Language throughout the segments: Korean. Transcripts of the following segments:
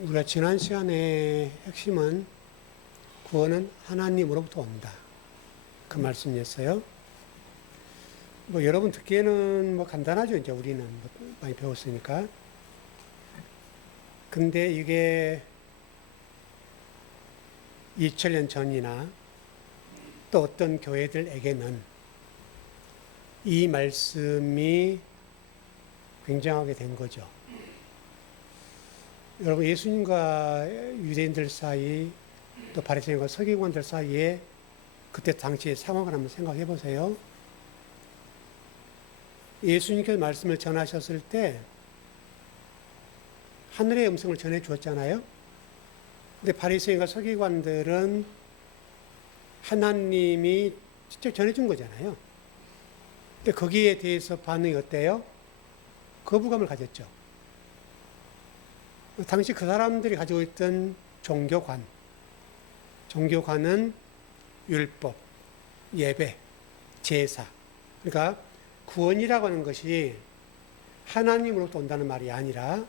우리가 지난 시간의 핵심은 구원은 하나님으로부터 온다. 그 말씀이었어요. 여러분 듣기에는 간단하죠. 이제 우리는 많이 배웠으니까. 근데 이게 2000년 전이나 또 어떤 교회들에게는 이 말씀이 굉장하게 된 거죠. 여러분, 예수님과 유대인들 사이 또 바리새인과 서기관들 사이에 그때 당시의 상황을 한번 생각해 보세요. 예수님께서 말씀을 전하셨을 때 하늘의 음성을 전해 주었잖아요. 근데 바리새인과 서기관들은 하나님이 직접 전해 준 거잖아요. 근데 거기에 대해서 반응이 어때요? 거부감을 가졌죠. 당시 그 사람들이 가지고 있던 종교관은 율법, 예배, 제사. 그러니까 구원이라고 하는 것이 하나님으로부터 온다는 말이 아니라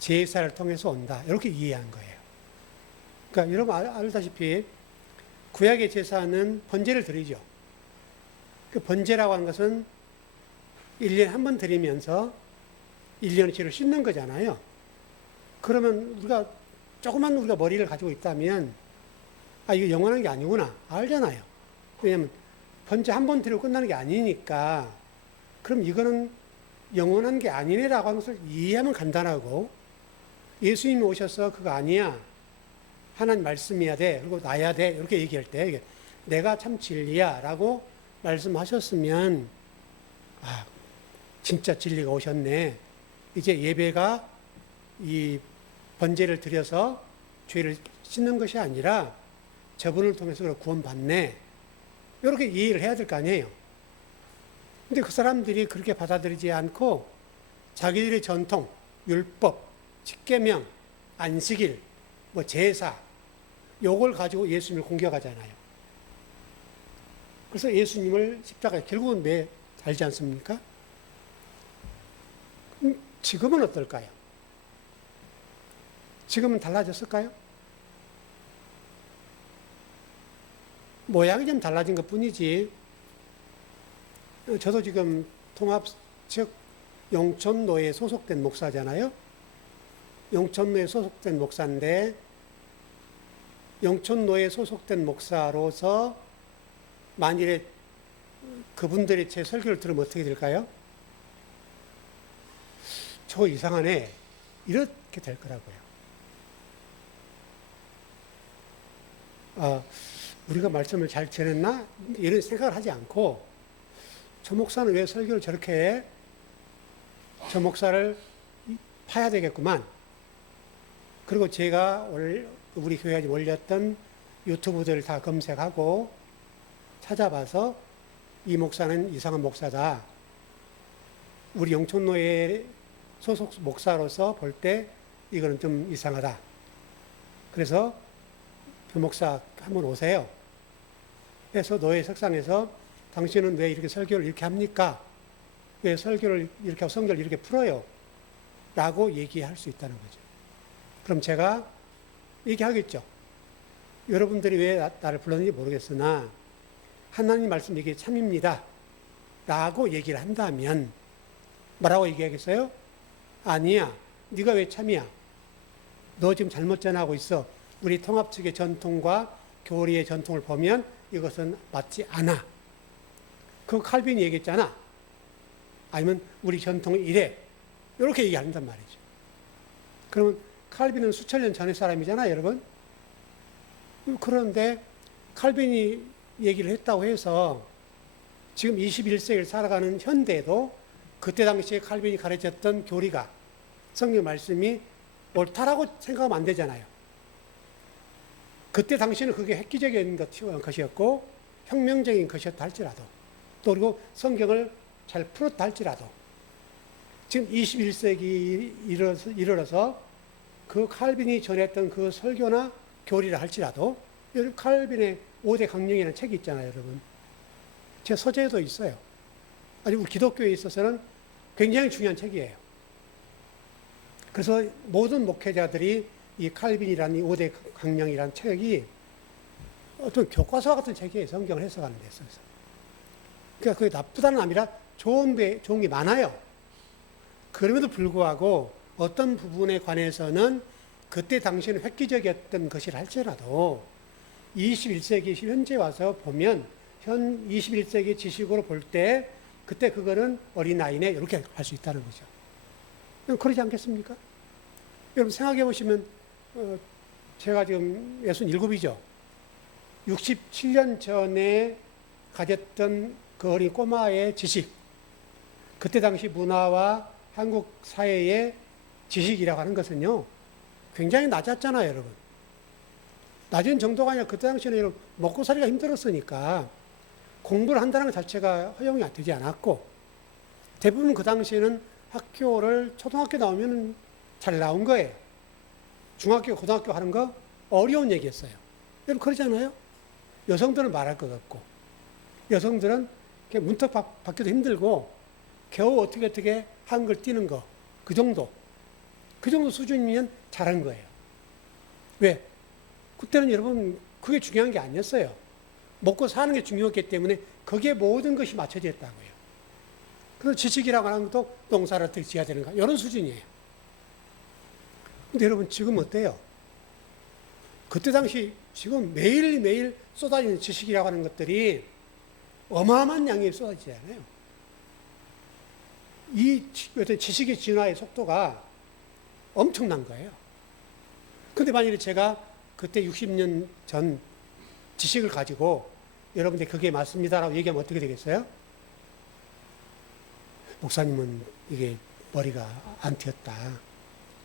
제사를 통해서 온다. 이렇게 이해한 거예요. 그러니까 여러분 알다시피 구약의 제사는 번제를 드리죠. 그 번제라고 하는 것은 1년에 한 번 드리면서 1년의 죄를 씻는 거잖아요. 그러면 조그만 우리가 머리를 가지고 있다면, 이거 영원한 게 아니구나. 알잖아요. 왜냐면, 번제 한 번 드리고 끝나는 게 아니니까, 그럼 이거는 영원한 게 아니네라고 하는 것을 이해하면 간단하고, 예수님이 오셔서 그거 아니야. 하나님 말씀이야 돼. 그리고 나야 돼. 이렇게 얘기할 때, 내가 참 진리야. 라고 말씀하셨으면, 진짜 진리가 오셨네. 이제 예배가 이 번제를 드려서 죄를 씻는 것이 아니라 저분을 통해서 구원받네. 이렇게 이해를 해야 될 거 아니에요. 근데 그 사람들이 그렇게 받아들이지 않고 자기들의 전통, 율법, 십계명, 안식일, 제사, 요걸 가지고 예수님을 공격하잖아요. 그래서 예수님을 십자가에 결국은 매 달지 않습니까? 지금은 어떨까요? 지금은 달라졌을까요? 모양이 좀 달라진 것 뿐이지. 저도 지금 즉 영천노에 소속된 목사잖아요. 영천노에 소속된 목사인데, 영천노에 소속된 목사로서 만일에 그분들이 제 설교를 들으면 어떻게 될까요? 저 이상하네. 이렇게 될 거라고요. 우리가 말씀을 잘 전했나? 이런 생각을 하지 않고, 저 목사는 왜 설교를 저렇게 해? 저 목사를 파야 되겠구만. 그리고 제가 우리 교회에 올렸던 유튜브들을 다 검색하고 찾아봐서 이 목사는 이상한 목사다. 우리 영촌노예 소속 목사로서 볼 때 이거는 좀 이상하다. 그래서 그 목사 한번 오세요. 그래서 노예 석상에서 당신은 왜 이렇게 설교를 이렇게 합니까? 왜 설교를 이렇게 하고 성경을 이렇게 풀어요? 라고 얘기할 수 있다는 거죠. 그럼 제가 얘기하겠죠. 여러분들이 왜 나를 불렀는지 모르겠으나 하나님 말씀 이게 참입니다. 라고 얘기를 한다면 뭐라고 얘기하겠어요? 아니야. 네가 왜 참이야? 너 지금 잘못 전하고 있어. 우리 통합 측의 전통과 교리의 전통을 보면 이것은 맞지 않아. 그거 칼빈이 얘기했잖아. 아니면 우리 전통은 이래. 이렇게 얘기한단 말이죠. 그러면 칼빈은 수천 년 전의 사람이잖아요, 여러분. 그런데 칼빈이 얘기를 했다고 해서 지금 21세기를 살아가는 현대에도 그때 당시에 칼빈이 가르쳤던 교리가, 성경 말씀이 옳다라고 생각하면 안 되잖아요. 그때 당시에는 그게 획기적인 것이었고 혁명적인 것이었다 할지라도, 또 그리고 성경을 잘 풀었다 할지라도, 지금 21세기 이르러서 그 칼빈이 전했던 그 설교나 교리를 할지라도, 칼빈의 5대 강령이라는 책이 있잖아요, 여러분. 제 서재에도 있어요. 아주 우리 기독교에 있어서는 굉장히 중요한 책이에요. 그래서 모든 목회자들이 이 칼빈이라는 이 5대 강령이라는 책이 어떤 교과서 같은 책이에요. 성경을 해석하는 데 있어서. 그러니까 그게 나쁘다는 아니라 좋은 게 많아요. 그럼에도 불구하고 어떤 부분에 관해서는 그때 당시에는 획기적이었던 것이라 할지라도 21세기 현재 와서 보면 현 21세기 지식으로 볼 때 그때 그거는 어린아이네 이렇게 할 수 있다는 거죠. 그러지 않겠습니까? 여러분 생각해 보시면 제가 지금 67이죠. 67년 전에 가졌던 그 어린 꼬마의 지식, 그때 당시 문화와 한국 사회의 지식이라고 하는 것은요, 굉장히 낮았잖아요, 여러분. 낮은 정도가 아니라 그때 당시에는 여러분 먹고 살기가 힘들었으니까 공부를 한다는 것 자체가 허용이 되지 않았고, 대부분 그 당시에는 학교를 초등학교 나오면 잘 나온 거예요. 중학교, 고등학교 하는 거 어려운 얘기였어요. 여러분 그러잖아요? 여성들은 말할 것 같고, 여성들은 문턱 받기도 힘들고, 겨우 어떻게 한글 띄는 거, 그 정도 수준이면 잘한 거예요. 왜? 그때는 여러분, 그게 중요한 게 아니었어요. 먹고 사는 게 중요했기 때문에 거기에 모든 것이 맞춰져 있다고요. 그래서 지식이라고 하는 것도 농사를 어떻게 지어야 되는가, 이런 수준이에요. 근데 여러분, 지금 어때요? 그때 당시 지금 매일매일 쏟아지는 지식이라고 하는 것들이 어마어마한 양이 쏟아지잖아요. 이 어떤 지식의 진화의 속도가 엄청난 거예요. 근데 만약에 제가 그때 60년 전 지식을 가지고 여러분들 그게 맞습니다라고 얘기하면 어떻게 되겠어요? 목사님은 이게 머리가 안 튀었다.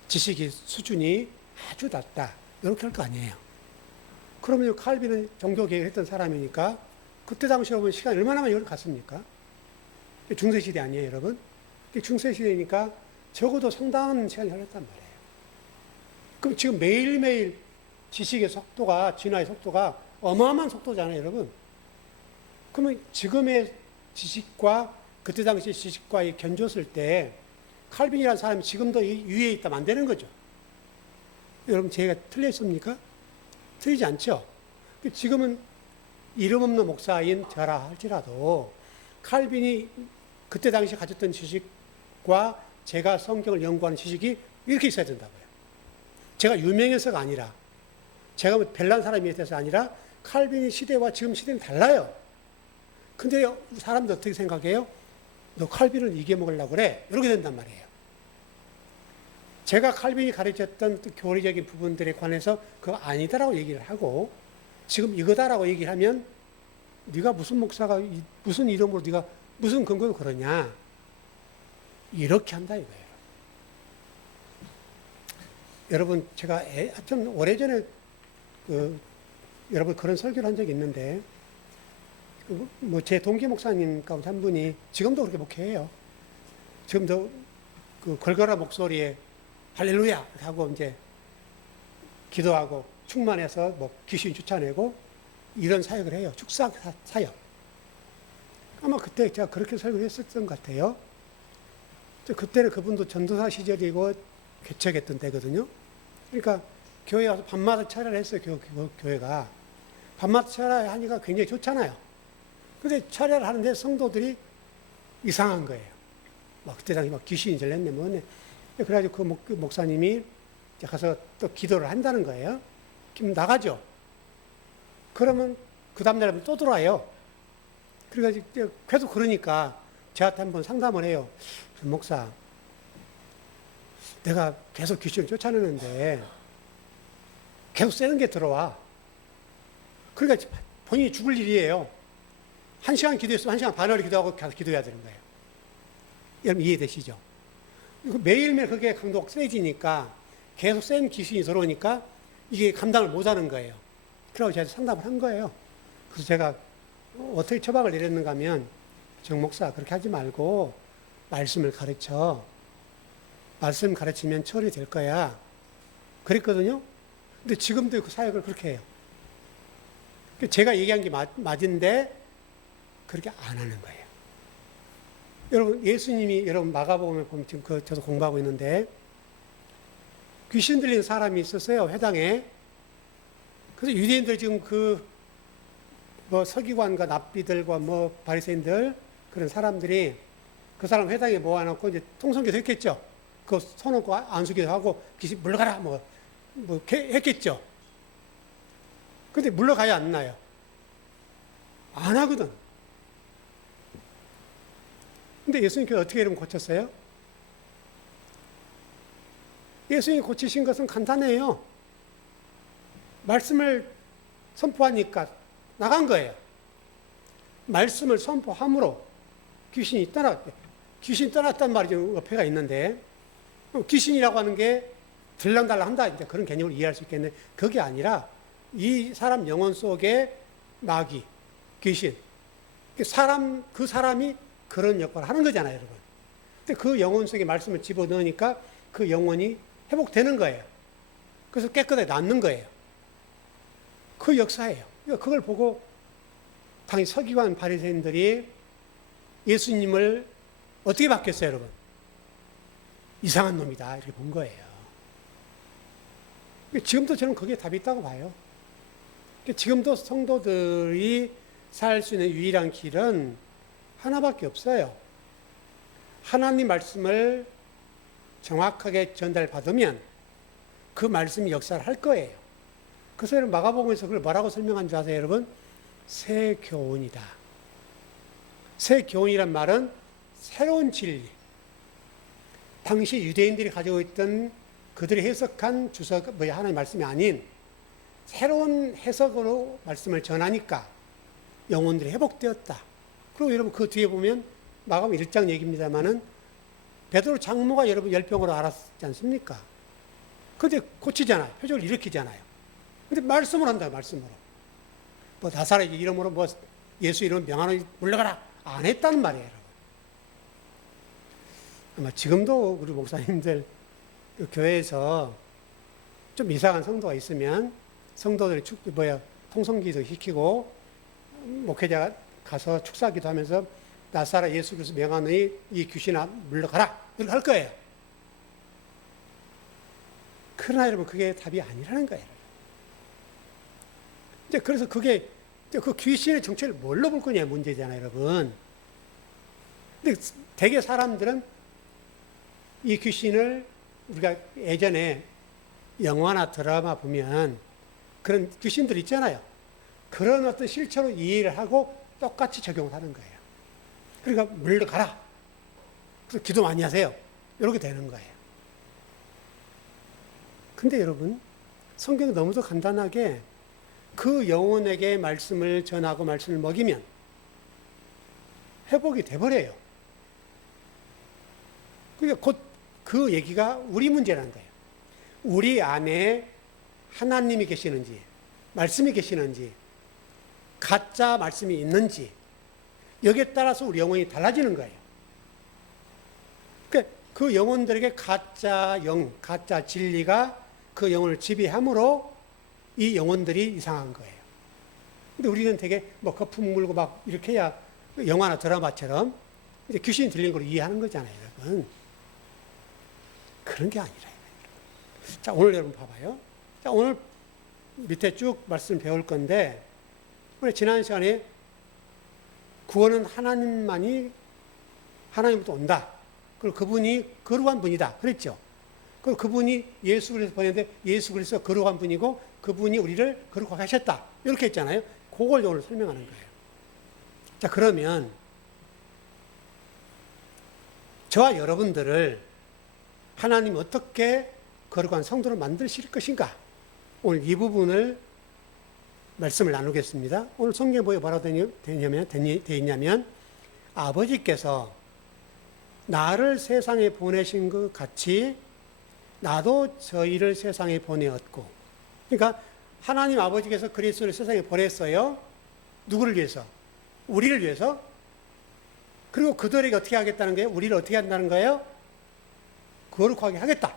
지식의 수준이 아주 낮다. 이렇게 할 거 아니에요. 그러면 칼빈은 종교 개혁을 했던 사람이니까 그때 당시에 보면 시간이 얼마나 많이 갔습니까? 중세시대 아니에요, 여러분? 중세시대니까 적어도 상당한 시간이 흘렀단 말이에요. 그럼 지금 매일매일 지식의 속도가, 진화의 속도가 어마어마한 속도잖아요, 여러분. 그러면 지금의 지식과 그때 당시 지식과의 견줬을 때 칼빈이라는 사람이 지금도 이 위에 있다면 안 되는 거죠. 여러분, 제가 틀렸습니까? 틀리지 않죠? 지금은 이름 없는 목사인 저라 할지라도 칼빈이 그때 당시 가졌던 지식과 제가 성경을 연구하는 지식이 이렇게 있어야 된다고요. 제가 유명해서가 아니라, 제가 뭐 별난 사람이 돼서 아니라 칼빈의 시대와 지금 시대는 달라요. 근데 사람들 어떻게 생각해요? 너 칼빈을 이겨먹으려고 그래? 이렇게 된단 말이에요. 제가 칼빈이 가르쳤던 교리적인 부분들에 관해서 그거 아니다라고 얘기를 하고 지금 이거다라고 얘기를 하면 네가 무슨 목사가 무슨 이름으로 네가 무슨 근거로 그러냐, 이렇게 한다 이거예요. 여러분, 제가 좀 오래전에 여러분 그런 설교를 한 적이 있는데 뭐 제 동기 목사님 가운데 한 분이 지금도 그렇게 목회해요. 지금도 그 걸걸한 목소리에 할렐루야 하고 이제 기도하고 충만해서 뭐 귀신 쫓아내고 이런 사역을 해요. 축사 사역. 아마 그때 제가 그렇게 설교를 했었던 것 같아요. 그때는 그분도 전도사 시절이고 개척했던 때거든요. 그러니까 교회 와서 밤마다 차례를 했어요. 교회가. 밤마다 차례 하니까 굉장히 좋잖아요. 근데 차례를 하는데 성도들이 이상한 거예요. 막 그때 당시 막 귀신이 들렸네 뭐네. 그래가지고 그 목사님이 가서 또 기도를 한다는 거예요. 그럼 나가죠. 그러면 그 다음날에 또 들어와요. 그래가지고 계속 그러니까 저한테 한번 상담을 해요. 목사, 내가 계속 귀신을 쫓아내는데 계속 세는 게 들어와. 그러니까 본인이 죽을 일이에요. 1시간 기도했으면 1시간 반을 기도하고 가서 기도해야 되는 거예요. 여러분 이해되시죠? 매일매일 그게 강도가 세지니까 계속 센 귀신이 들어오니까 이게 감당을 못 하는 거예요. 그래서 제가 상담을 한 거예요. 그래서 제가 어떻게 처방을 내렸는가 하면, 정 목사 그렇게 하지 말고 말씀을 가르쳐. 말씀 가르치면 처리될 거야. 그랬거든요. 근데 지금도 그 사역을 그렇게 해요. 제가 얘기한 게 맞은데 그렇게 안 하는 거예요. 여러분, 예수님이 여러분 마가복음에 보면 지금 저도 공부하고 있는데 귀신 들린 사람이 있었어요, 회당에. 그래서 유대인들 지금 뭐 서기관과 납비들과 뭐 바리새인들 그런 사람들이 그 사람 회당에 모아놓고 이제 통성기도 했겠죠. 그 손놓고 안수기도 하고 귀신 물러가라 뭐 했겠죠. 근데 물러가야 안 나요. 안 하거든. 근데 예수님께서 어떻게 이러면 고쳤어요? 예수님이 고치신 것은 간단해요. 말씀을 선포하니까 나간 거예요. 말씀을 선포함으로 귀신이 떠났단 말이 좀 어폐가 있는데, 귀신이라고 하는 게 들랑달랑 한다, 이제 그런 개념을 이해할 수 있겠는데, 그게 아니라 이 사람 영혼 속에 마귀, 귀신, 그 사람이 그런 역할을 하는 거잖아요, 여러분. 근데 그 영혼 속에 말씀을 집어넣으니까 그 영혼이 회복되는 거예요. 그래서 깨끗하게 낫는 거예요. 그 역사예요. 그걸 보고 당연히 서기관 바리새인들이 예수님을 어떻게 바뀌었어요, 여러분? 이상한 놈이다 이렇게 본 거예요. 지금도 저는 거기에 답이 있다고 봐요. 지금도 성도들이 살 수 있는 유일한 길은 하나밖에 없어요. 하나님 말씀을 정확하게 전달받으면 그 말씀이 역사를 할 거예요. 그래서 여러분 마가복음에서 그걸 뭐라고 설명한 줄 아세요, 여러분? 새 교훈이다. 새 교훈이란 말은 새로운 진리. 당시 유대인들이 가지고 있던 그들이 해석한 하나님의 말씀이 아닌 새로운 해석으로 말씀을 전하니까 영혼들이 회복되었다. 그리고 여러분 그 뒤에 보면 마가복음 1장 얘기입니다만은 베드로 장모가 여러분 열병으로 앓았지 않습니까? 근데 고치잖아요. 표적을 일으키잖아요. 근데 말씀을 한다, 말씀으로. 뭐 나사렛 이름으로 뭐 예수 이름 명하노니 물러가라. 안 했다는 말이에요, 여러분. 아마 지금도 우리 목사님들 그 교회에서 좀 이상한 성도가 있으면 성도들이 통성기도 시키고 목회자가 가서 축사기도 하면서 나사렛 예수 그리스도 명하노니 이 귀신아 물러가라 이렇게 할 거예요. 그러나 여러분 그게 답이 아니라는 거예요. 이제 그래서 그게 그 귀신의 정체를 뭘로 볼 거냐 문제잖아요, 여러분. 근데 대개 사람들은 이 귀신을 우리가 예전에 영화나 드라마 보면 그런 귀신들 있잖아요. 그런 어떤 실체로 이해를 하고 똑같이 적용을 하는 거예요. 그러니까 물러가라. 그래서 기도 많이 하세요. 이렇게 되는 거예요. 근데 여러분, 성경이 너무도 간단하게 그 영혼에게 말씀을 전하고 말씀을 먹이면 회복이 돼버려요. 그러니까 곧 그 얘기가 우리 문제라는 거예요. 우리 안에 하나님이 계시는지, 말씀이 계시는지, 가짜 말씀이 있는지, 여기에 따라서 우리 영혼이 달라지는 거예요. 그러니까 그 영혼들에게 가짜 가짜 진리가 그 영혼을 지배함으로 이 영혼들이 이상한 거예요. 근데 우리는 되게 뭐 거품 물고 막 이렇게 해야 영화나 드라마처럼 이제 귀신이 들린 걸 이해하는 거잖아요, 여러분. 그런 게 아니라. 자, 오늘 여러분 봐봐요. 자, 오늘 밑에 쭉 말씀 배울 건데, 우리 지난 시간에 구원은 하나님부터 온다. 그리고 그분이 거룩한 분이다. 그랬죠. 그리고 그분이 예수 그리스도 보냈는데 예수 그리스도 거룩한 분이고 그분이 우리를 거룩하게 하셨다. 이렇게 했잖아요. 그걸 오늘 설명하는 거예요. 자, 그러면 저와 여러분들을 하나님 어떻게 거룩한 성도로 만드실 것인가? 오늘 이 부분을 말씀을 나누겠습니다. 오늘 성경에 뭐라고 되어 있냐면 아버지께서 나를 세상에 보내신 것 같이 나도 저희를 세상에 보내었고, 그러니까 하나님 아버지께서 그리스도를 세상에 보냈어요. 누구를 위해서? 우리를 위해서. 그리고 그들에게 어떻게 하겠다는 거예요? 우리를 어떻게 한다는 거예요? 거룩하게 하겠다.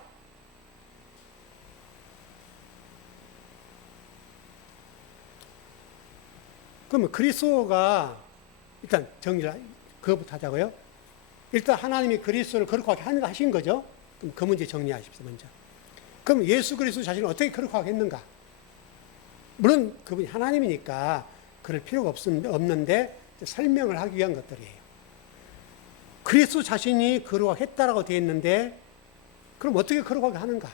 그러면 그리스도가 일단 정리를 그것부터 하자고요. 일단 하나님이 그리스도를 거룩하게 하신 거죠. 그럼 그 문제 정리하십시오, 먼저. 그럼 예수 그리스도 자신을 어떻게 거룩하겠는가? 물론 그분이 하나님이니까 그럴 필요가 없는데 설명을 하기 위한 것들이에요. 그리스도 자신이 거룩하겠다라고 되어 있는데 그럼 어떻게 거룩하게 하는가?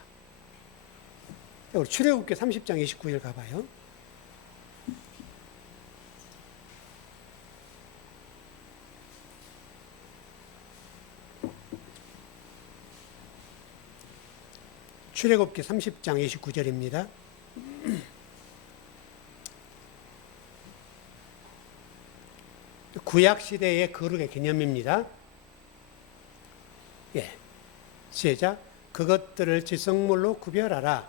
우리 출애굽기 30장 29절 가봐요. 출애굽기 30장 29절입니다. 구약 시대의 거룩의 개념입니다. 예, 시작. 그것들을 지성물로 구별하라.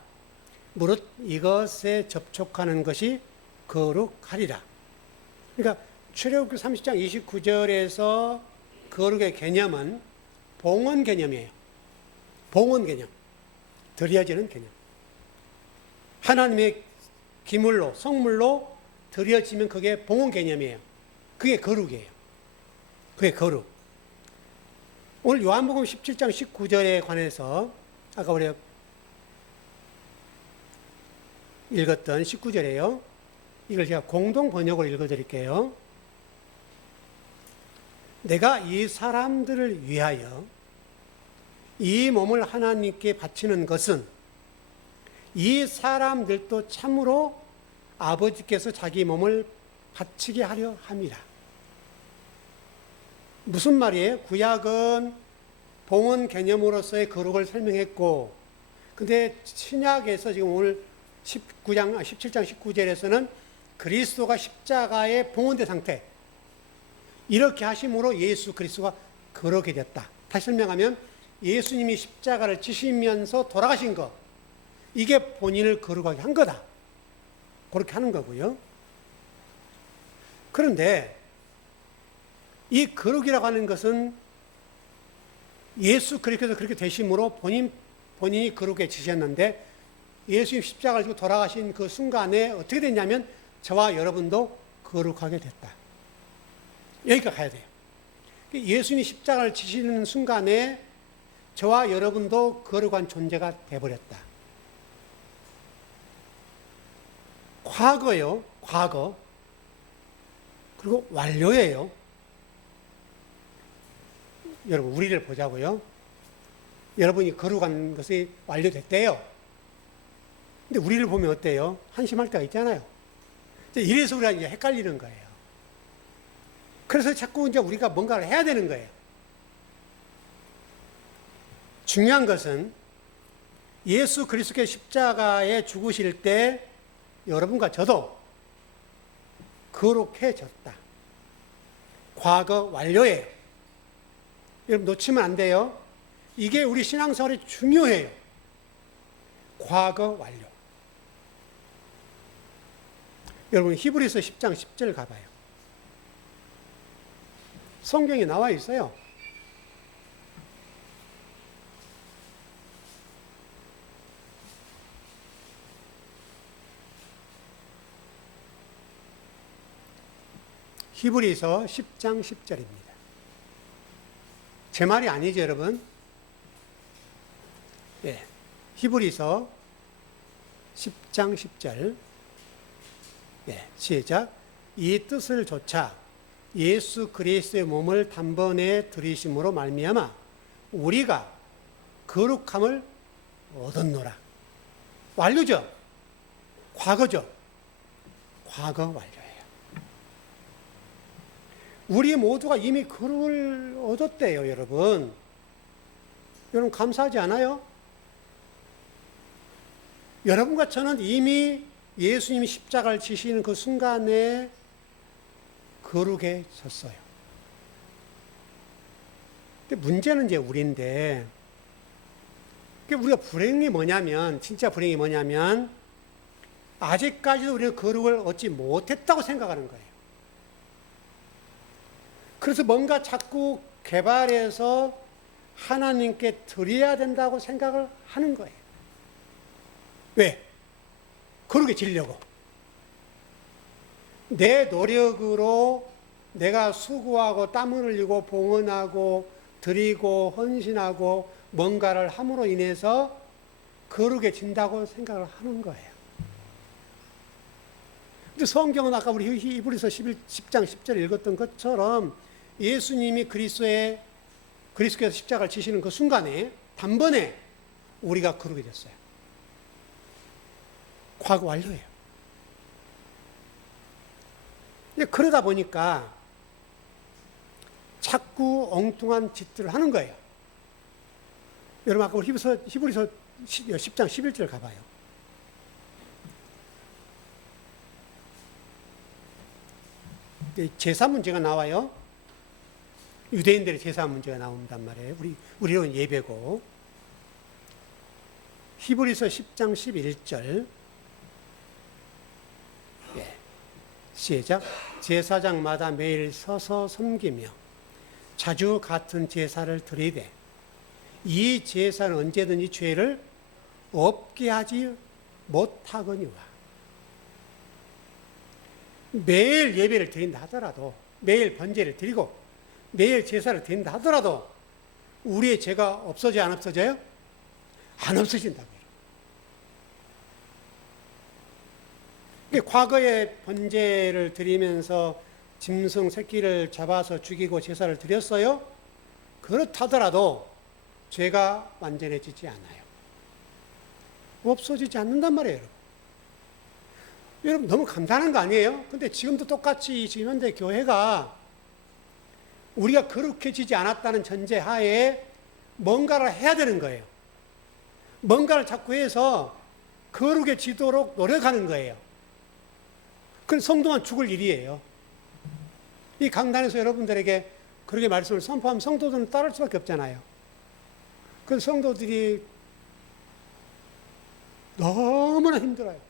무릇 이것에 접촉하는 것이 거룩하리라. 그러니까 출애굽기 30장 29절에서 거룩의 개념은 봉헌 개념이에요. 봉헌 개념. 드려지는 개념. 하나님의 기물로, 성물로 드려지면 그게 봉헌 개념이에요. 그게 거룩이에요. 그게 거룩. 오늘 요한복음 17장 19절에 관해서 아까 우리가 읽었던 19절이에요. 이걸 제가 공동 번역으로 읽어드릴게요. 내가 이 사람들을 위하여 이 몸을 하나님께 바치는 것은 이 사람들도 참으로 아버지께서 자기 몸을 바치게 하려 함이라. 무슨 말이에요? 구약은 봉헌 개념으로서의 거룩을 설명했고, 근데 신약에서 지금 오늘 17장 19절에서는 그리스도가 십자가의 봉헌된 상태, 이렇게 하심으로 예수 그리스도가 거룩하게 됐다. 다시 설명하면 예수님이 십자가를 지시면서 돌아가신 것, 이게 본인을 거룩하게 한 거다. 그렇게 하는 거고요. 그런데 이 거룩이라고 하는 것은 예수 그리스도께서 그렇게 되심으로 본인이 거룩에 지셨는데 예수님 십자가를 지고 돌아가신 그 순간에 어떻게 됐냐면 저와 여러분도 거룩하게 됐다. 여기까지 가야 돼요. 예수님이 십자가를 지시는 순간에 저와 여러분도 거룩한 존재가 되어버렸다. 과거요. 과거. 그리고 완료예요. 여러분 우리를 보자고요. 여러분이 거룩한 것이 완료됐대요. 근데 우리를 보면 어때요? 한심할 때가 있잖아요. 이래서 우리가 이제 헷갈리는 거예요. 그래서 자꾸 이제 우리가 뭔가를 해야 되는 거예요. 중요한 것은 예수 그리스도의 십자가에 죽으실 때 여러분과 저도 거룩해졌다. 과거 완료예요. 여러분 놓치면 안 돼요. 이게 우리 신앙생활이 중요해요. 과거 완료. 여러분 히브리서 10장 10절 가봐요. 성경에 나와 있어요. 히브리서 10장 10절입니다. 제 말이 아니죠, 여러분? 예. 히브리서 10장 10절. 예. 시작. 이 뜻을 조차 예수 그리스도의 몸을 단번에 들이심으로 말미암아 우리가 거룩함을 얻었노라. 완료죠? 과거죠? 과거 완료예요. 우리 모두가 이미 거룩을 얻었대요, 여러분. 여러분 감사하지 않아요? 여러분과 저는 이미 예수님이 십자가를 지시는 그 순간에 거룩해졌어요. 근데 문제는 이제 우리인데, 우리가 불행이 뭐냐면, 진짜 불행이 뭐냐면, 아직까지도 우리는 거룩을 얻지 못했다고 생각하는 거예요. 그래서 뭔가 자꾸 개발해서 하나님께 드려야 된다고 생각을 하는 거예요. 왜? 거룩해지려고. 내 노력으로 내가 수고하고 땀을 흘리고 봉헌하고 드리고 헌신하고 뭔가를 함으로 인해서 거룩해진다고 생각을 하는 거예요. 근데 성경은 아까 우리 히브리서 10장 10절에 읽었던 것처럼 예수님이 그리스도께서 십자가를 지시는 그 순간에 단번에 우리가 거룩해졌어요. 과거 완료예요. 그러다 보니까 자꾸 엉뚱한 짓들을 하는 거예요. 여러분 아까 우리 히브리서 10장 11절 가봐요. 제사 문제가 나와요. 유대인들의 제사 문제가 나온단 말이에요. 우리는 예배고. 히브리서 10장 11절. 시작. 제사장마다 매일 서서 섬기며 자주 같은 제사를 드리되 이 제사는 언제든지 죄를 없게 하지 못하거니와. 매일 예배를 드린다 하더라도, 매일 번제를 드리고 매일 제사를 드린다 하더라도 우리의 죄가 없어져요, 안 없어져요? 안 없어진다고요. 과거에 번제를 드리면서 짐승 새끼를 잡아서 죽이고 제사를 드렸어요. 그렇다더라도 죄가 완전해지지 않아요. 없어지지 않는단 말이에요. 여러분 너무 간단한 거 아니에요? 근데 지금도 똑같이 지금 현대 교회가 우리가 거룩해지지 않았다는 전제 하에 뭔가를 해야 되는 거예요. 뭔가를 자꾸 해서 거룩해지도록 노력하는 거예요. 그건 성도만 죽을 일이에요. 이 강단에서 여러분들에게 그렇게 말씀을 선포하면 성도들은 따를 수밖에 없잖아요. 그 성도들이 너무나 힘들어요.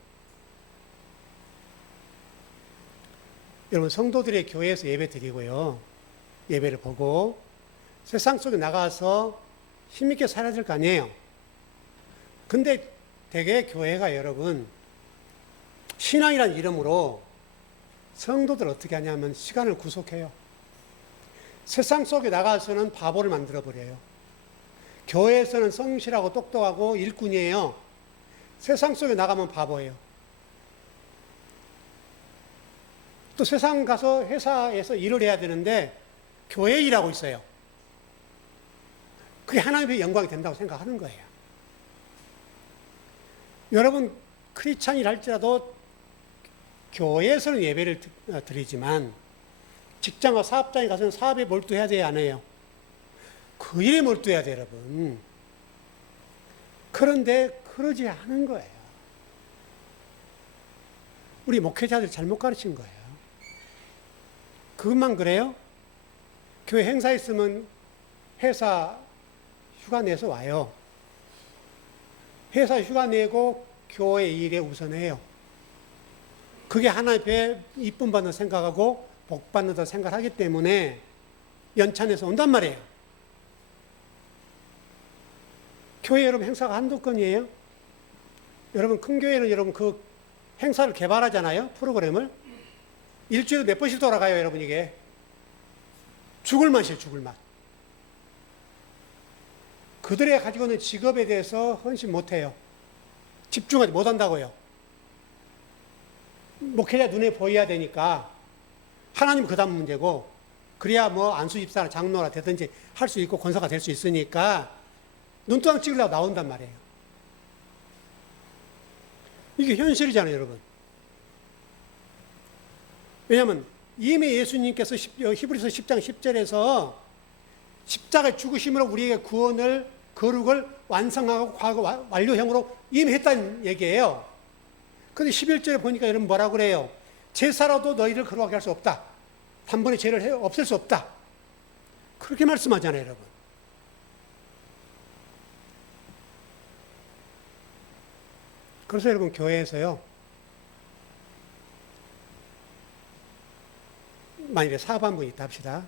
여러분 성도들의 교회에서 예배 드리고요. 예배를 보고 세상 속에 나가서 힘있게 살아야 될 거 아니에요. 근데 대개 교회가 여러분 신앙이라는 이름으로 성도들 어떻게 하냐면 시간을 구속해요. 세상 속에 나가서는 바보를 만들어버려요. 교회에서는 성실하고 똑똑하고 일꾼이에요. 세상 속에 나가면 바보예요. 또 세상 가서 회사에서 일을 해야 되는데 교회 일하고 있어요. 그게 하나님의 영광이 된다고 생각하는 거예요. 여러분 크리스찬이라 할지라도 교회에서는 예배를 드리지만 직장과 사업장에 가서는 사업에 몰두해야 돼요, 안 해요? 그 일에 몰두해야 돼요, 여러분. 그런데 그러지 않은 거예요. 우리 목회자들 잘못 가르친 거예요. 그것만 그래요? 교회 행사 있으면 회사 휴가 내서 와요. 회사 휴가 내고 교회 일에 우선해요. 그게 하나님 앞에 이쁨 받는 생각하고 복 받는다 생각하기 때문에 연찬해서 온단 말이에요. 교회 여러분 행사가 한두 건이에요? 여러분 큰 교회는 여러분 그 행사를 개발하잖아요. 프로그램을. 일주일에 몇 번씩 돌아가요, 여러분 이게. 죽을 맛이에요, 죽을 맛. 그들이 가지고 있는 직업에 대해서 헌신 못해요. 집중하지 못한다고요. 목회자 눈에 보여야 되니까 하나님 그 다음 문제고, 그래야 뭐 안수 집사나 장로나 되든지 할 수 있고 권사가 될 수 있으니까 눈두덩 찍으려고 나온단 말이에요. 이게 현실이잖아요, 여러분. 왜냐하면 이미 예수님께서 히브리서 10장 10절에서 십자가의 죽으심으로 우리에게 구원을, 거룩을 완성하고 과거 완료형으로 이미 했다는 얘기예요. 근데 11절에 보니까 여러분 뭐라고 그래요? 제사라도 너희를 거룩하게 할 수 없다. 단번에 죄를 없앨 수 없다. 그렇게 말씀하잖아요, 여러분. 그래서 여러분 교회에서요, 만일에 사업한분이 있다 합시다.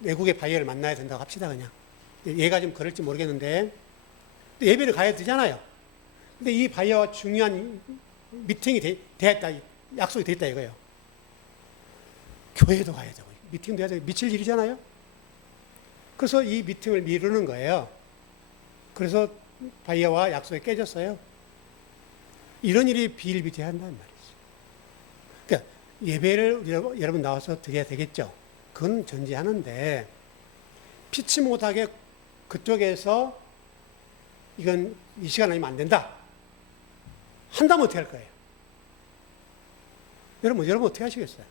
외국의 바이어를 만나야 된다고 합시다, 그냥. 얘가 좀 그럴지 모르겠는데, 예배를 가야 되잖아요. 근데 이 바이어와 중요한 미팅이 되었다, 약속이 됐다 이거예요. 교회도 가야 되고, 미팅도 해야 되고, 미칠 일이잖아요. 그래서 이 미팅을 미루는 거예요. 그래서 바이아와 약속이 깨졌어요. 이런 일이 비일비재한단 말이죠. 그러니까 예배를 여러분 나와서 드려야 되겠죠. 그건 전제하는데 피치 못하게 그쪽에서 이건 이 시간 아니면 안 된다 한다면 어떻게 할 거예요? 여러분 어떻게 하시겠어요?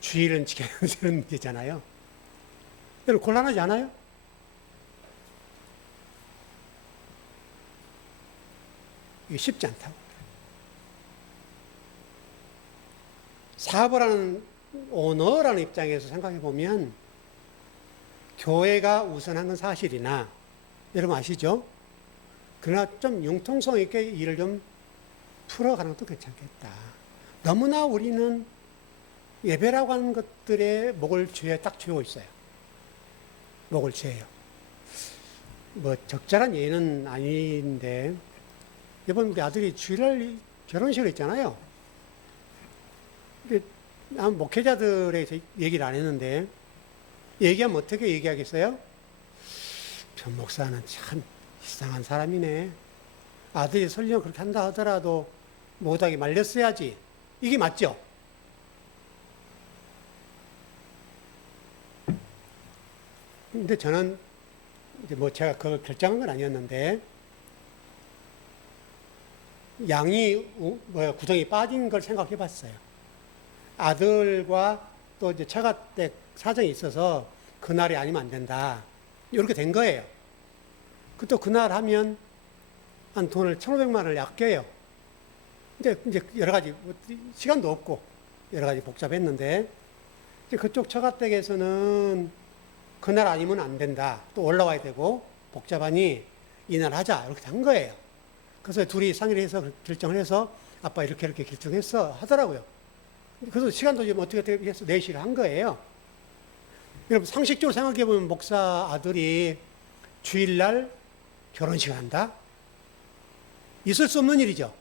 주의를 지켜야 되는 문제잖아요. 여러분 곤란하지 않아요? 이게 쉽지 않다고. 사업을 하는 오너라는 입장에서 생각해 보면 교회가 우선한 건 사실이나 여러분 아시죠? 그러나 좀 융통성 있게 일을 좀 풀어가는 것도 괜찮겠다. 너무나 우리는 예배라고 하는 것들에 목을 딱 쥐고 있어요. 목을 쥐어요. 뭐 적절한 예는 아닌데 이번 우리 아들이 주일날 결혼식을 했잖아요. 목회자들에 얘기를 안 했는데 얘기하면 어떻게 얘기하겠어요? 전 목사는 참 이상한 사람이네. 아들이 설령 그렇게 한다 하더라도 못하게 말렸어야지. 이게 맞죠? 근데 저는 이제 뭐 제가 그걸 결정한 건 아니었는데 양이 구덩이 빠진 걸 생각해 봤어요. 아들과 또 이제 처가댁 사정이 있어서 그날이 아니면 안 된다. 이렇게 된 거예요. 또 그날 하면 한 돈을 1,500만 원을 아껴요. 이제 여러 가지 시간도 없고 여러 가지 복잡했는데 이제 그쪽 처가댁에서는 그날 아니면 안 된다. 또 올라와야 되고 복잡하니 이날 하자. 이렇게 한 거예요. 그래서 둘이 상의를 해서 결정을 해서 아빠 이렇게 결정했어 하더라고요. 그래서 시간도 좀 어떻게 해서 4시를 한 거예요. 여러분 상식적으로 생각해 보면 목사 아들이 주일날 결혼식을 한다? 있을 수 없는 일이죠.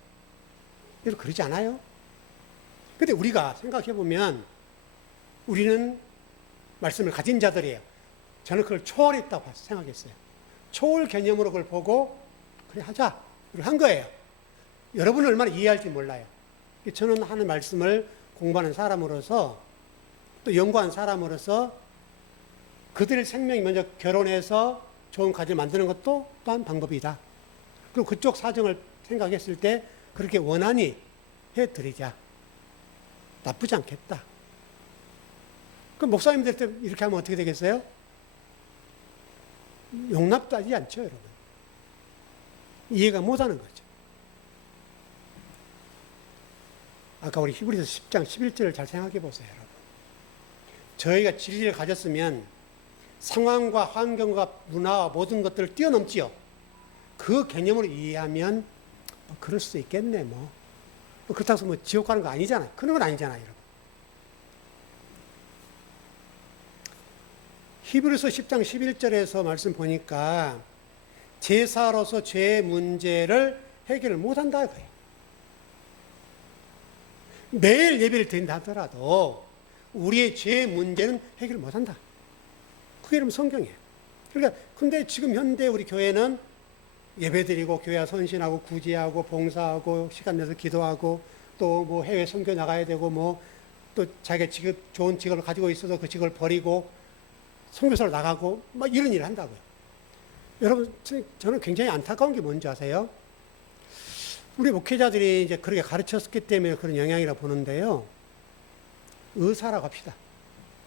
여러분 그러지 않아요? 근데 우리가 생각해 보면 우리는 말씀을 가진 자들이에요. 저는 그걸 초월했다고 생각했어요. 초월 개념으로 그걸 보고 그래 하자. 한 거예요. 여러분은 얼마나 이해할지 몰라요. 저는 하는 말씀을 공부하는 사람으로서 또 연구한 사람으로서 그들의 생명이 먼저 결혼해서 좋은 가정을 만드는 것도 또한 방법이다. 그리고 그쪽 사정을 생각했을 때 그렇게 원하니 해드리자. 나쁘지 않겠다. 그럼 목사님들 때 이렇게 하면 어떻게 되겠어요? 용납도 하지 않죠, 여러분. 이해가 못하는 거죠. 아까 우리 히브리서 10장 11절을 잘 생각해 보세요, 여러분. 저희가 진리를 가졌으면 상황과 환경과 문화와 모든 것들을 뛰어넘지요. 그 개념으로 이해하면 그럴 수도 있겠네, 그렇다고 해서 지옥 가는 거 아니잖아요. 그런 건 아니잖아요, 여러분. 히브리서 10장 11절에서 말씀 보니까 제사로서 죄의 문제를 해결을 못한다 이거예요. 매일 예배를 드린다 하더라도 우리의 죄의 문제는 해결을 못한다. 그게 여러분 성경이에요. 그러니까 근데 지금 현대 우리 교회는 예배드리고 교회 선신하고 구제하고 봉사하고 시간 내서 기도하고 또 뭐 해외 선교 나가야 되고 또 자기가 좋은 직업을 가지고 있어서 그 직업을 버리고 선교사로 나가고 막 이런 일을 한다고요. 여러분 저는 굉장히 안타까운 게 뭔지 아세요? 우리 목회자들이 이제 그렇게 가르쳤기 때문에 그런 영향이라고 보는데요. 의사라고 합시다.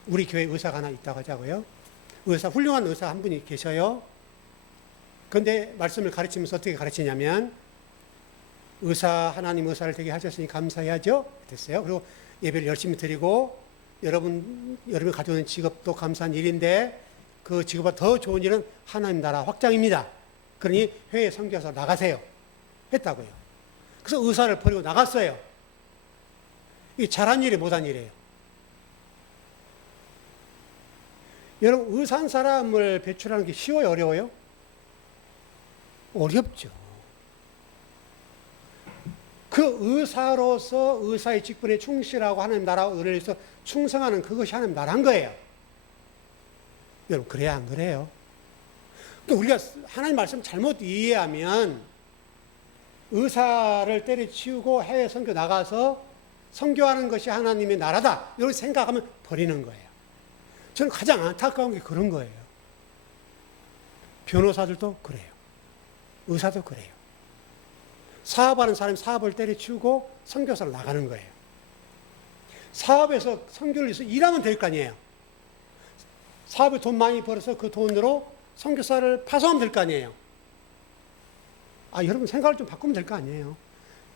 우리 교회 의사가 하나 있다고 하자고요. 훌륭한 의사 한 분이 계셔요. 그런데 말씀을 가르치면서 어떻게 가르치냐면 하나님 의사를 되게 하셨으니 감사해야죠. 됐어요. 그리고 예배를 열심히 드리고 여러분이 가지고 있는 직업도 감사한 일인데 그 직업보다 더 좋은 일은 하나님 나라 확장입니다. 그러니 해외 선교사 나가세요. 했다고요. 그래서 의사를 버리고 나갔어요. 이게 잘한 일이 못한 일이에요. 여러분 의사한 사람을 배출하는 게 쉬워요? 어려워요? 어렵죠. 그 의사로서 의사의 직분에 충실하고 하나님 나라를 위해서 충성하는 그것이 하나님 나라인 거예요. 여러분, 그래야 안 그래요? 또 우리가 하나님 말씀 잘못 이해하면 의사를 때려치우고 해외 선교 나가서 선교하는 것이 하나님의 나라다 이렇게 생각하면 버리는 거예요. 저는 가장 안타까운 게 그런 거예요. 변호사들도 그래요. 의사도 그래요. 사업하는 사람이 사업을 때려치우고 선교사로 나가는 거예요. 사업에서 선교를 위해서 일하면 될 거 아니에요. 사업에 돈 많이 벌어서 그 돈으로 선교사를 파송하면 될 거 아니에요. 여러분 생각을 좀 바꾸면 될 거 아니에요.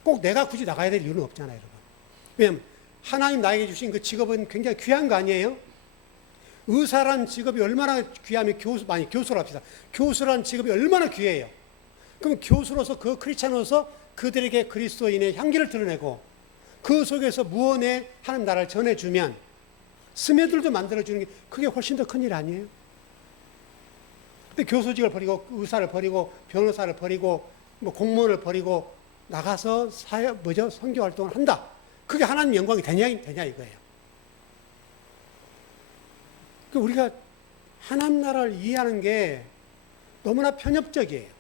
꼭 내가 굳이 나가야 될 이유는 없잖아요, 여러분. 왜냐하면 하나님 나에게 주신 그 직업은 굉장히 귀한 거 아니에요? 의사란 직업이 얼마나 귀하면 교수로 합시다. 교수란 직업이 얼마나 귀해요. 그럼 교수로서 그 크리스찬으로서 그들에게 그리스도인의 향기를 드러내고 그 속에서 무언의 하나님 나라를 전해주면 스며들도 만들어주는 게 그게 훨씬 더 큰 일 아니에요? 근데 교수직을 버리고 의사를 버리고 변호사를 버리고 뭐 공무원을 버리고 나가서 선교 활동을 한다. 그게 하나님 영광이 되냐 이거예요. 우리가 하나님 나라를 이해하는 게 너무나 편협적이에요.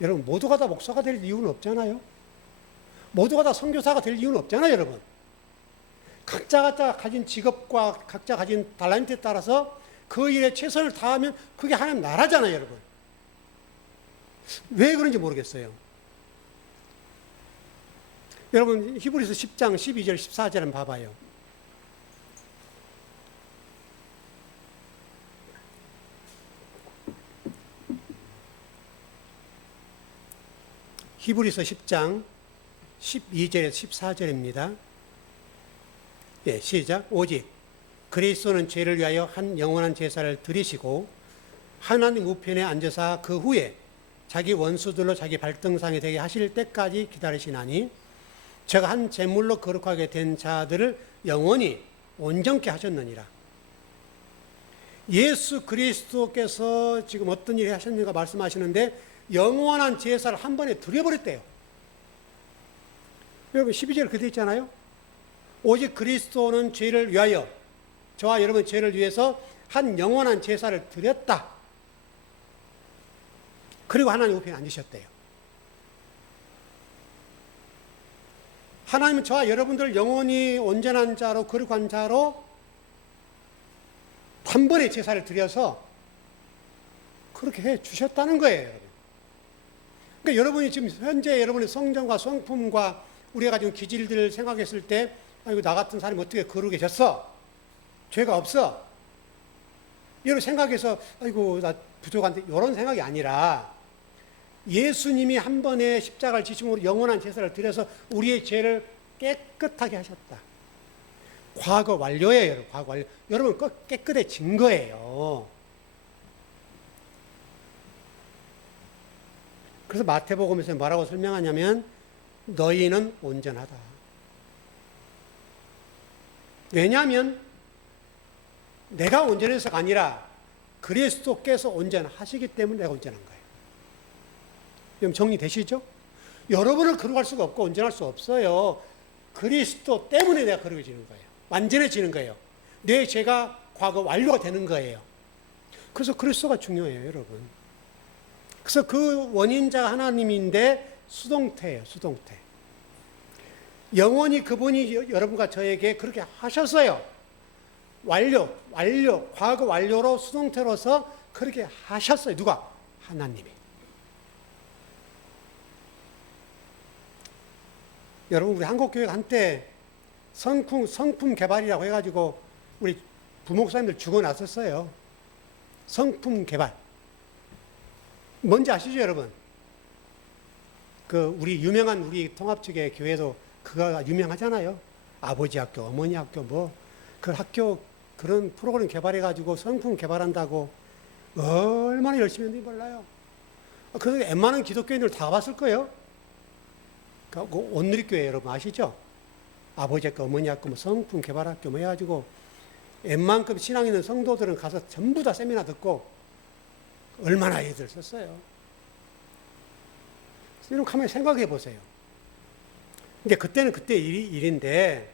여러분, 모두가 다 목사가 될 이유는 없잖아요. 모두가 다 선교사가 될 이유는 없잖아요, 여러분. 각자가 가진 직업과 각자 가진 달란트에 따라서 그 일에 최선을 다하면 그게 하나님 나라잖아요, 여러분. 왜 그런지 모르겠어요. 여러분, 히브리서 10장 12절 14절 한번 봐봐요. 히브리서 10장 12절에서 14절입니다. 예, 시작. 오직 그리스도는 죄를 위하여 한 영원한 제사를 드리시고 하나님 우편에 앉으사 그 후에 자기 원수들로 자기 발등상이 되게 하실 때까지 기다리시나니 제가 한 제물로 거룩하게 된 자들을 영원히 온전케 하셨느니라. 예수 그리스도께서 지금 어떤 일을 하셨는가 말씀하시는데 영원한 제사를 한 번에 드려버렸대요. 여러분 12절 그대로 있잖아요. 오직 그리스도는 죄를 위하여 저와 여러분 죄를 위해서 한 영원한 제사를 드렸다. 그리고 하나님 우편에 앉으셨대요. 하나님은 저와 여러분들을 영원히 온전한 자로 거룩한 자로 단번에 제사를 드려서 그렇게 해 주셨다는 거예요, 여러분. 그러니까 여러분이 지금 현재 여러분의 성정과 성품과 우리가 가진 기질들을 생각했을 때 아이고 나 같은 사람이 어떻게 거룩해졌어? 죄가 없어? 이런 생각해서 아이고 나 부족한데 이런 생각이 아니라 예수님이 한 번에 십자가를 지심으로 영원한 제사를 드려서 우리의 죄를 깨끗하게 하셨다. 과거 완료예요, 여러분. 과거 완료. 여러분 깨끗해진 거예요. 그래서 마태복음에서 뭐라고 설명하냐면 너희는 온전하다. 왜냐하면 내가 온전해서가 아니라 그리스도께서 온전하시기 때문에 내가 온전한 거예요. 그럼 정리되시죠? 여러분을 거룩할 수가 없고 온전할 수 없어요. 그리스도 때문에 내가 거룩해지는 거예요. 완전해지는 거예요. 내 죄가 과거 완료가 되는 거예요. 그래서 그리스도가 중요해요, 여러분. 그래서 그 원인자가 하나님인데 수동태예요, 수동태. 영원히 그분이 여러분과 저에게 그렇게 하셨어요. 과거 완료로 수동태로서 그렇게 하셨어요. 누가? 하나님이. 여러분, 우리 한국교회가 한때 성품 개발이라고 해가지고 우리 부목사님들 죽어놨었어요. 성품 개발. 뭔지 아시죠, 여러분? 우리 유명한 우리 통합 측의 교회도 그거 유명하잖아요. 아버지 학교, 어머니 학교, 그 학교 그런 프로그램 개발해가지고 성품 개발한다고 얼마나 열심히 했는지 몰라요. 그래서 웬만한 기독교인들 다 봤을 거예요. 온누리교회 여러분 아시죠? 아버지 학교, 어머니 학교, 성품 개발 학교 해가지고 웬만큼 신앙 있는 성도들은 가서 전부 다 세미나 듣고 얼마나 애들 썼어요. 여러분 가만히 생각해 보세요. 근데 그때는 그때 일인데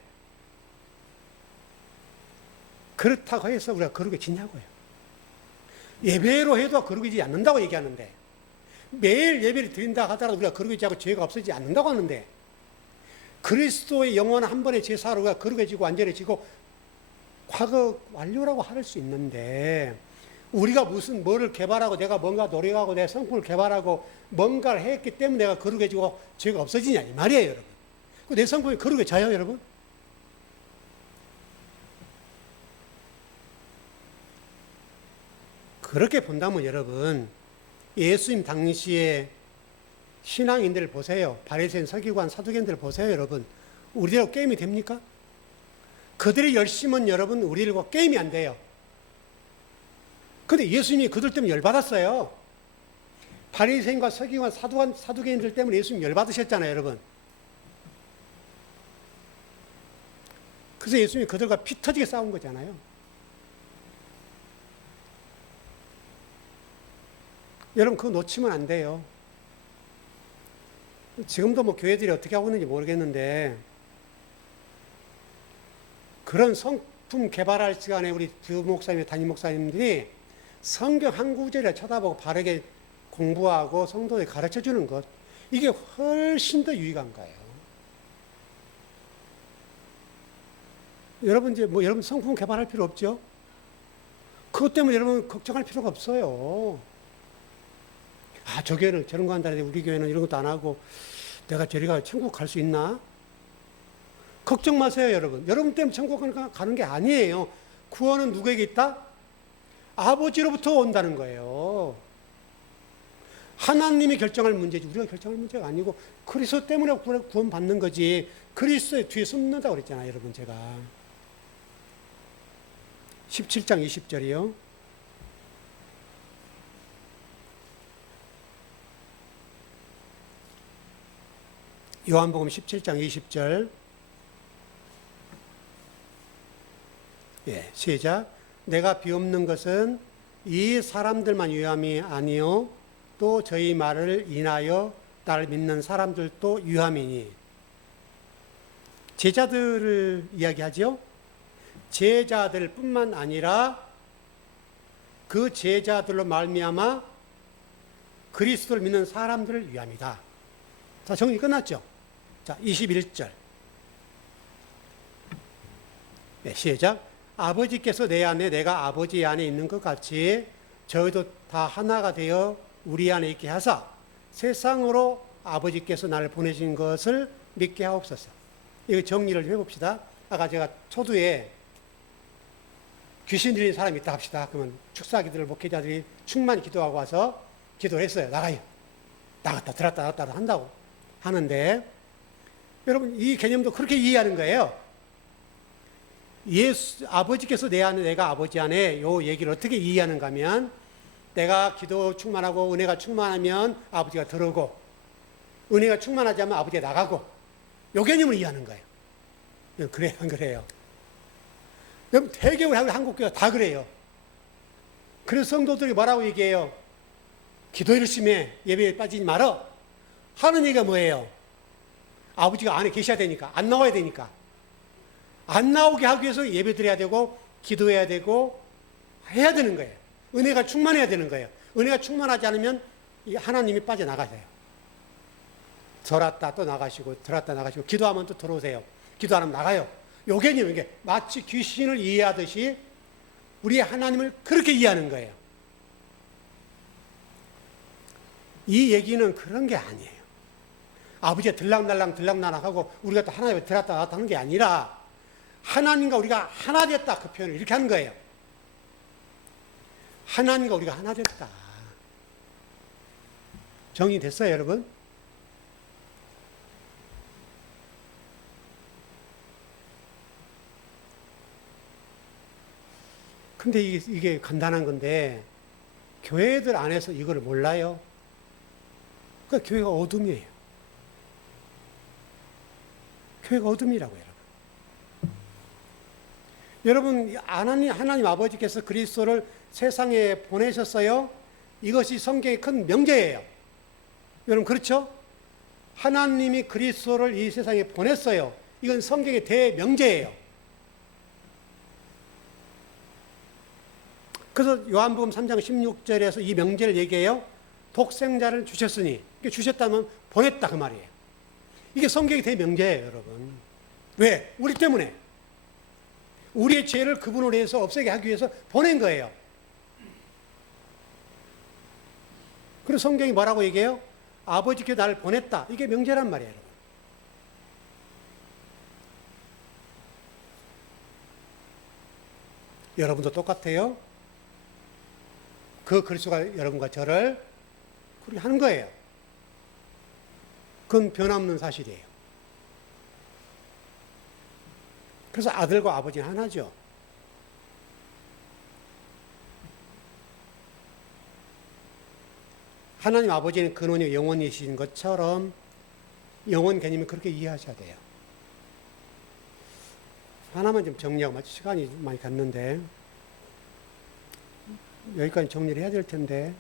그렇다고 해서 우리가 거룩해지냐고요. 예배로 해도 거룩해지지 않는다고 얘기하는데, 매일 예배를 드린다 하더라도 우리가 거룩해지지 않고 죄가 없어지지 않는다고 하는데, 그리스도의 영원한 한 번의 제사로 우리가 거룩해지고 완전해지고 과거 완료라고 할 수 있는데, 우리가 무슨 뭐를 개발하고 내가 뭔가 노력하고 내 성품을 개발하고 뭔가를 했기 때문에 내가 거룩해지고 죄가 없어지냐 이 말이에요, 여러분. 내 성품이 거룩해져요, 여러분? 그렇게 본다면 여러분, 예수님 당시에 신앙인들을 보세요. 바리새인, 서기관, 사두개인들을 보세요, 여러분. 우리들하고 게임이 됩니까? 그들의 열심은 여러분 우리들과 게임이 안 돼요. 근데 예수님이 그들 때문에 열받았어요. 바리새인과 서기관, 사두개인들 때문에 예수님 열받으셨잖아요, 여러분. 그래서 예수님이 그들과 피 터지게 싸운 거잖아요. 여러분 그거 놓치면 안 돼요. 지금도 뭐 교회들이 어떻게 하고 있는지 모르겠는데, 그런 성품 개발할 시간에 우리 주목사님, 담임 목사님들이 성경 한 구절에 쳐다보고 바르게 공부하고 성도에 가르쳐 주는 것, 이게 훨씬 더 유익한 거예요. 여러분 이제 뭐 여러분 성품 개발할 필요 없죠? 그것 때문에 여러분 걱정할 필요가 없어요. 아, 저 교회는 저런 거 한다는데 우리 교회는 이런 것도 안 하고 내가 저리 가 천국 갈 수 있나? 걱정 마세요, 여러분. 여러분 때문에 천국 가는 게 아니에요. 구원은 누구에게 있다? 아버지로부터 온다는 거예요. 하나님이 결정할 문제지 우리가 결정할 문제가 아니고 그리스도 때문에 구원 받는 거지. 그리스도의 뒤에 숨는다고 그랬잖아요, 여러분. 제가 17장 20절이요. 요한복음 17장 20절. 예, 시작. 내가 비옵는 것은 이 사람들만 유함이 아니요 또 저희 말을 인하여 나를 믿는 사람들도 유함이니. 제자들을 이야기하죠. 제자들 뿐만 아니라 그 제자들로 말미암아 그리스도를 믿는 사람들을 위함이다. 자, 정리 끝났죠? 자, 21절. 네, 시작. 아버지께서 내 안에 내가 아버지 안에 있는 것 같이 저희도 다 하나가 되어 우리 안에 있게 하사 세상으로 아버지께서 나를 보내신 것을 믿게 하옵소서. 이거 정리를 해봅시다. 아까 제가 초두에 귀신 들린 사람이 있다 합시다. 그러면 축사기들 목회자들이 충만히 기도하고 와서 기도를 했어요. 나가요. 나갔다 들었다 나갔다 한다고 하는데, 여러분 이 개념도 그렇게 이해하는 거예요. 아버지께서 내 안에 내가 아버지 안에 요 얘기를 어떻게 이해하는가 하면, 내가 기도 충만하고 은혜가 충만하면 아버지가 들어오고 은혜가 충만하지 않으면 아버지가 나가고, 요 개념을 이해하는 거예요. 그래요, 안 그래요? 여러분 대개우리 한국교회가 다 그래요. 그래서 성도들이 뭐라고 얘기해요? 기도 열심히 해. 예배에 빠지지 말어. 하는 얘기가 뭐예요? 아버지가 안에 계셔야 되니까, 안 나와야 되니까. 안 나오게 하기 위해서 예배 드려야 되고 기도해야 되고 해야 되는 거예요. 은혜가 충만해야 되는 거예요. 은혜가 충만하지 않으면 하나님이 빠져나가세요. 들었다 또 나가시고 들었다 나가시고, 기도하면 또 들어오세요. 기도 안 하면 나가요. 요 개념이 이게 마치 귀신을 이해하듯이 우리 하나님을 그렇게 이해하는 거예요. 이 얘기는 그런 게 아니에요. 아버지가 들락날락 하고 우리가 또 하나님을 들었다 나갔다 하는 게 아니라, 하나님과 우리가 하나 됐다, 그 표현을 이렇게 하는 거예요. 하나님과 우리가 하나 됐다. 정리됐어요, 여러분? 근데 이게 간단한 건데 교회들 안에서 이걸 몰라요. 그러니까 교회가 어둠이에요. 교회가 어둠이라고요. 여러분, 하나님 아버지께서 그리스도를 세상에 보내셨어요. 이것이 성경의 큰 명제예요. 여러분, 그렇죠? 하나님이 그리스도를 이 세상에 보냈어요. 이건 성경의 대명제예요. 그래서 요한복음 3장 16절에서 이 명제를 얘기해요. 독생자를 주셨으니, 주셨다면 보냈다 그 말이에요. 이게 성경의 대명제예요, 여러분. 왜? 우리 때문에. 우리의 죄를 그분으로 해서 없애게 하기 위해서 보낸 거예요. 그리고 성경이 뭐라고 얘기해요? 아버지께 나를 보냈다. 이게 명제란 말이에요, 여러분. 여러분도 똑같아요. 그 그리스도가 여러분과 저를 그렇게 하는 거예요. 그건 변함없는 사실이에요. 그래서 아들과 아버지는 하나죠. 하나님 아버지는 근원이 영원이신 것처럼 영원 개념을 그렇게 이해하셔야 돼요. 하나만 좀 정리하고 마치 시간이 많이 갔는데 여기까지 정리를 해야 될 텐데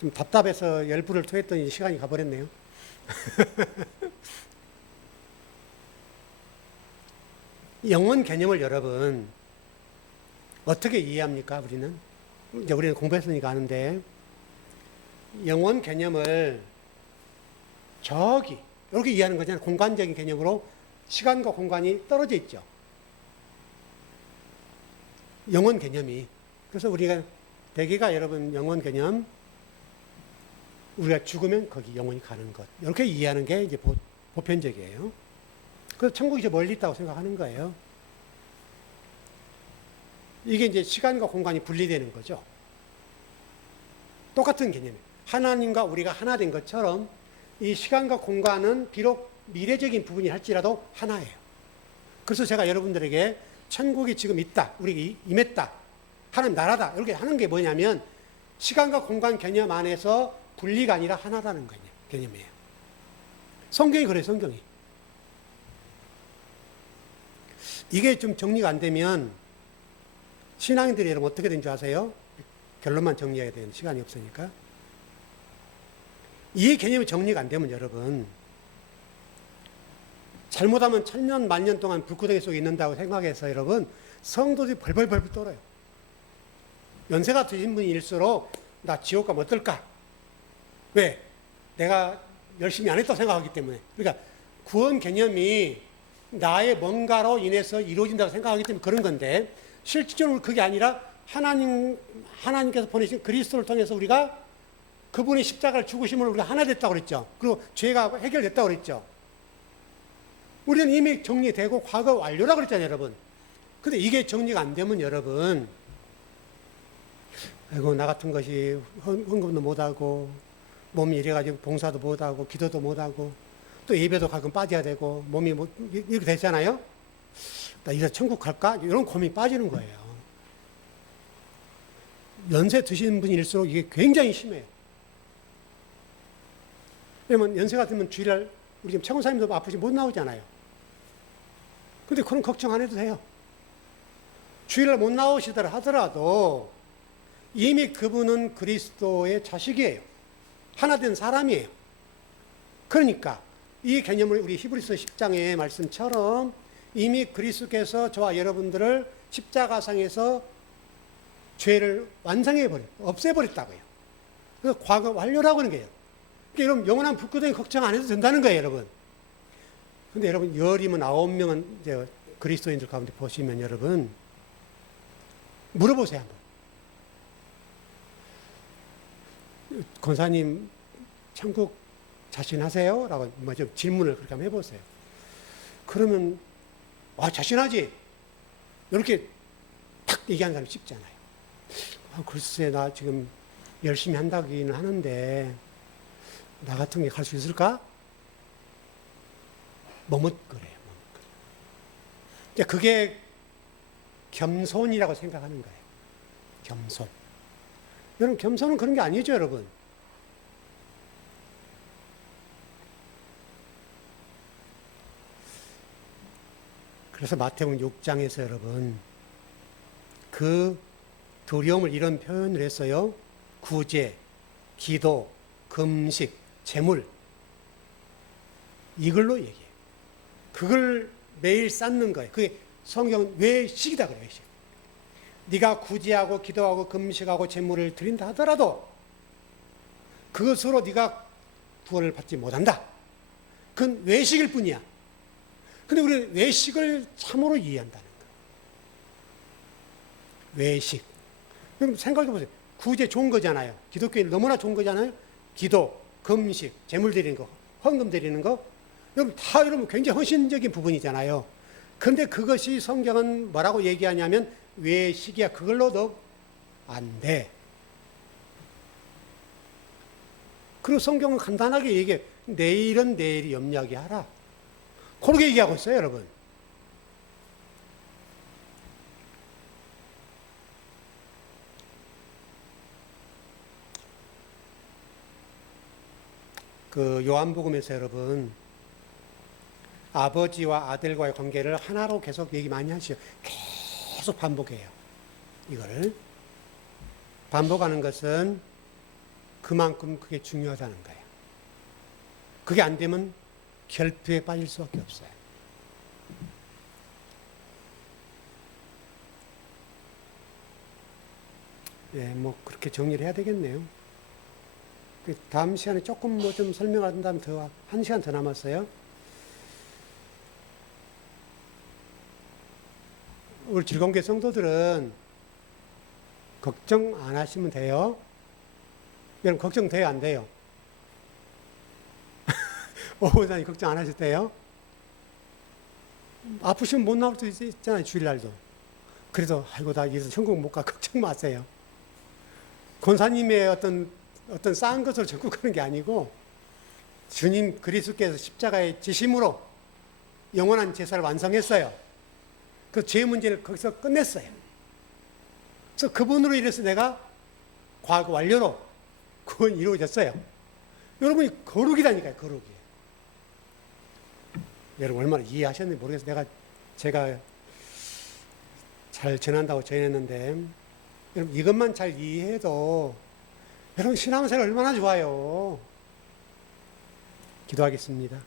좀 답답해서 열불을 토했더니 시간이 가버렸네요. 영원 개념을 여러분 어떻게 이해합니까? 우리는 공부했으니까 아는데 영원 개념을 저기 이렇게 이해하는 거잖아요. 공간적인 개념으로 시간과 공간이 떨어져 있죠. 영원 개념이. 그래서 우리가 대개가 여러분 영원 개념 우리가 죽으면 거기 영원히 가는 것 이렇게 이해하는 게 이제 보편적이에요. 그래서 천국이 이제 멀리 있다고 생각하는 거예요. 이게 이제 시간과 공간이 분리되는 거죠. 똑같은 개념이에요. 하나님과 우리가 하나 된 것처럼 이 시간과 공간은 비록 미래적인 부분이 할지라도 하나예요. 그래서 제가 여러분들에게 천국이 지금 있다, 우리 임했다, 하나님 나라다 이렇게 하는 게 뭐냐면 시간과 공간 개념 안에서 분리가 아니라 하나라는 개념이에요. 성경이 그래요, 성경이. 이게 좀 정리가 안 되면 신앙인들이 여러분 어떻게 된 줄 아세요? 결론만 정리해야 되는 시간이 없으니까. 이 개념이 정리가 안 되면 여러분 잘못하면 천년 만년 동안 불구덩이 속에 있는다고 생각해서 여러분 성도들이 벌벌벌 떨어요. 연세가 드신 분일수록 나 지옥 가면 어떨까? 왜? 내가 열심히 안 했다고 생각하기 때문에. 그러니까 구원 개념이 나의 뭔가로 인해서 이루어진다고 생각하기 때문에 그런 건데 실질적으로 그게 아니라 하나님께서 보내신 그리스도를 통해서 우리가 그분의 십자가를 죽으심으로 우리가 하나 됐다고 그랬죠. 그리고 죄가 해결됐다고 그랬죠. 우리는 이미 정리되고 과거 완료라고 그랬잖아요, 여러분. 근데 이게 정리가 안 되면 여러분, 아이고, 나 같은 것이 헌금도 못하고, 몸이 이래가지고 봉사도 못하고, 기도도 못하고, 또 예배도 가끔 빠져야 되고, 몸이 이렇게 되잖아요? 나 이제 천국 갈까? 이런 고민이 빠지는 거예요. 연세 드신 분일수록 이게 굉장히 심해요. 왜냐면 연세가 들면 주일날 우리 지금 최고사님도 아프시 못 나오잖아요. 근데 그런 걱정 안 해도 돼요. 주일날 못 나오시더라 하더라도 이미 그분은 그리스도의 자식이에요. 하나 된 사람이에요. 그러니까 이 개념을 우리 히브리서 10장의 말씀처럼 이미 그리스도께서 저와 여러분들을 십자가상에서 죄를 없애버렸다고요. 그래서 과거 완료라고 하는 거예요. 그러니까 여러분 영원한 불구덩이 걱정 안 해도 된다는 거예요, 여러분. 근데 여러분 열이면 9명은 이제 그리스도인들 가운데 보시면 여러분 물어보세요 한번. 권사님 천국 자신하세요? 라고 좀 질문을 그렇게 한번 해보세요. 그러면 자신하지. 이렇게 탁 얘기하는 사람이 쉽잖아요. 글쎄 나 지금 열심히 한다기는 하는데 나 같은 게 갈 수 있을까? 머뭇거려요. 그게 겸손이라고 생각하는 거예요. 겸손. 여러분 겸손은 그런 게 아니죠, 여러분. 그래서 마태복음 6장에서 여러분 그 두려움을 이런 표현을 했어요. 구제, 기도, 금식, 재물 이걸로 얘기해요. 그걸 매일 쌓는 거예요. 그게 성경은 외식이다 그래요. 외식. 네가 구제하고 기도하고 금식하고 제물을 드린다 하더라도 그것으로 네가 구원을 받지 못한다. 그건 외식일 뿐이야. 근데 우리는 외식을 참으로 이해한다는 거예요. 외식. 그럼 생각해 보세요. 구제 좋은 거잖아요. 기독교인 너무나 좋은 거잖아요. 기도, 금식, 제물 드리는 거, 헌금 드리는 거. 여러분 다 여러분 굉장히 헌신적인 부분이잖아요. 그런데 그것이 성경은 뭐라고 얘기하냐면 외식이야. 그걸로 너 안 돼. 그리고 성경은 간단하게 얘기해. 내일은 내일이 염려하게 하라. 그렇게 얘기하고 있어요, 여러분. 그 요한복음에서 여러분 아버지와 아들과의 관계를 하나로 계속 얘기 많이 하시죠. 계속 반복해요. 이거를 반복하는 것은 그만큼 그게 중요하다는 거예요. 그게 안 되면 결핍에 빠질 수밖에 없어요. 네, 뭐 그렇게 정리를 해야 되겠네요. 다음 시간에 조금 뭐 좀 설명한다면 더, 한 시간 더 남았어요. 우리 즐거운교회 성도들은 걱정 안 하시면 돼요. 여러분, 걱정돼요, 안 돼요? 오후사님 걱정 안 하셔도 돼요? 아프시면 못 나올 수 있잖아요, 주일날도. 그래도, 아이고, 나 이래서 천국 못 가. 걱정 마세요. 권사님의 어떤 쌓은 것을 전국하는 게 아니고 주님 그리스도께서 십자가의 지심으로 영원한 제사를 완성했어요. 그 죄 문제를 거기서 끝냈어요. 그래서 그분으로 인해서 내가 과거 완료로 구원이 이루어졌어요. 여러분이 거룩이라니까요, 거룩이. 여러분 얼마나 이해하셨는지 모르겠어요. 제가 잘 전한다고 전했는데 여러분 이것만 잘 이해해도 여러분 신앙생활 얼마나 좋아요. 기도하겠습니다.